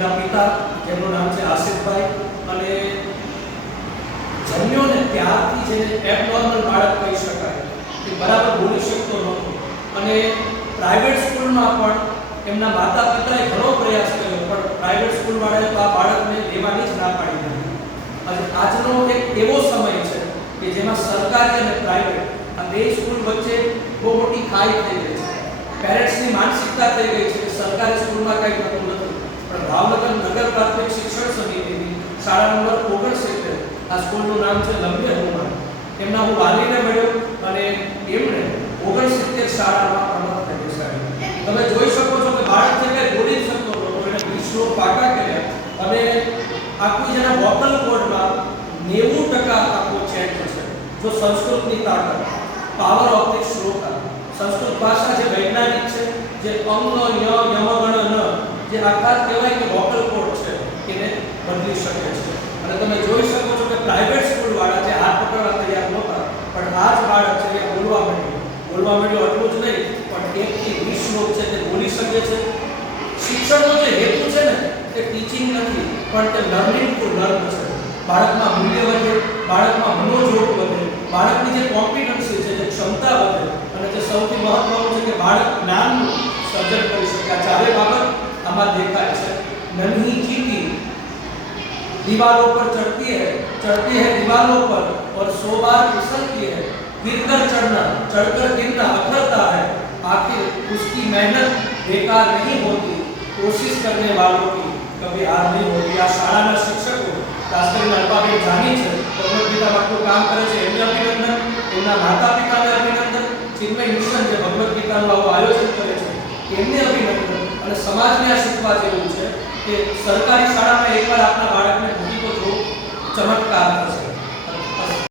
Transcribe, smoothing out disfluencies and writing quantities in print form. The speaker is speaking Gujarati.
એમના પિતા જેમનું નામ છે આસિફભાઈ, અને જન્મ્યો ને ત્યારથી જેને એબનોર્મલ બાળક કહી શકાય કે બરાબર બોલી શકતો નહોતો, અને પ્રાઇવેટ સ્કૂલમાં પણ એમના માતા પિતાએ ઘણો પ્રયાસ કર્યો, પણ પ્રાઇવેટ સ્કૂલવાળાએ આ બાળકને લેવાની જ ના પાડી દીધી. અને આજનો એક એવો સમય છે કે જેમાં સરકારી અને પ્રાઇવેટ આ બે સ્કૂલ વચ્ચે બહુ મોટી ખાઈ થઈ ગઈ છે. પેરેન્ટ્સની માનસિકતા થઈ ગઈ છે કે સરકારી સ્કૂલમાં કંઈ થતું નથી, પણ ભાવનગર નગર પ્રાથમિક શિક્ષણ સમિતિની શાળા નંબર 69, આ સ્કૂલનું નામ છે લંબે હનુમાન, એમના હું વાલીને મળ્યો અને એમણે 69 શાળામાં પ્રમોટ કરી બેસાડ્યો. તમે જોઈ શકો છો કે બાળક જે કંઈ બોલી જ શકતો નહોતો, એને 20 શ્લોક પાકા કર્યા, અને આખું જેના વોકલ કોડમાં 90% આખો ચેન્જ છે. જો સંસ્કૃતની તાકાત, power of the Shloka, Sanskrit ભાષા જે વૈજ્ઞાનિક છે, જે અંગ ય યમગણ ન, જે આખા કહેવાય કે વોકલ કોડ છે, એને બદલી શકે છે. અને તમે જોઈ શકો છો કે પ્રાઇવેટ સ્કૂલ વાળા જે હાથ પકડવા તૈયાર નહોતા, પણ આ જ બાળક છે એ બોલવા માંડ્યો. એટલું જ નહીં, પણ 1 થી 20 શ્લોક છે તે બોલી શકે છે. શિક્ષણનો જે હેતુ છે ને તે ટીચિંગ નથી, પણ તે લર્નિંગ ટુ લર્ન છે. બાળકમાં મૂલ્ય વધે, બાળકમાં મનોજોગ વધે, બાળકની જે કોમ્પિટન્સી છે, જે ક્ષમતા વધે, અને જે સૌથી મહત્વનું છે કે બાળક જ્ઞાનનું સર્જન કરી શકે. આ ચારે બાબત આમાં દેખાય છે. નન્ही चींटी दीवारों पर चढ़ती है दीवारों पर और 100 बार फिसलती है, गिरकर चढ़ना, चढ़कर गिरना अखरता है, आखिर उसकी मेहनत बेकार नहीं होती, कोशिश करने वालों की कभी हार नहीं होती. આ શાળાના શિક્ષકો ખાસ કરીને અલ્પાબેન જાની છે, ભગવદ ગીતા માટલું કામ કરે છે, એમને અભિનંદન. એમના માતા પિતાને અભિનંદન. ચિન્મય મિશન જે ભગવદ ગીતાનું આવું આયોજન કરે છે એમને અભિનંદન. અને સમાજને આ શીખવા જેવું છે કે સરકારી શાળામાં એકવાર આપના બાળકને મૂકી તો જો ચમત્કાર થશે.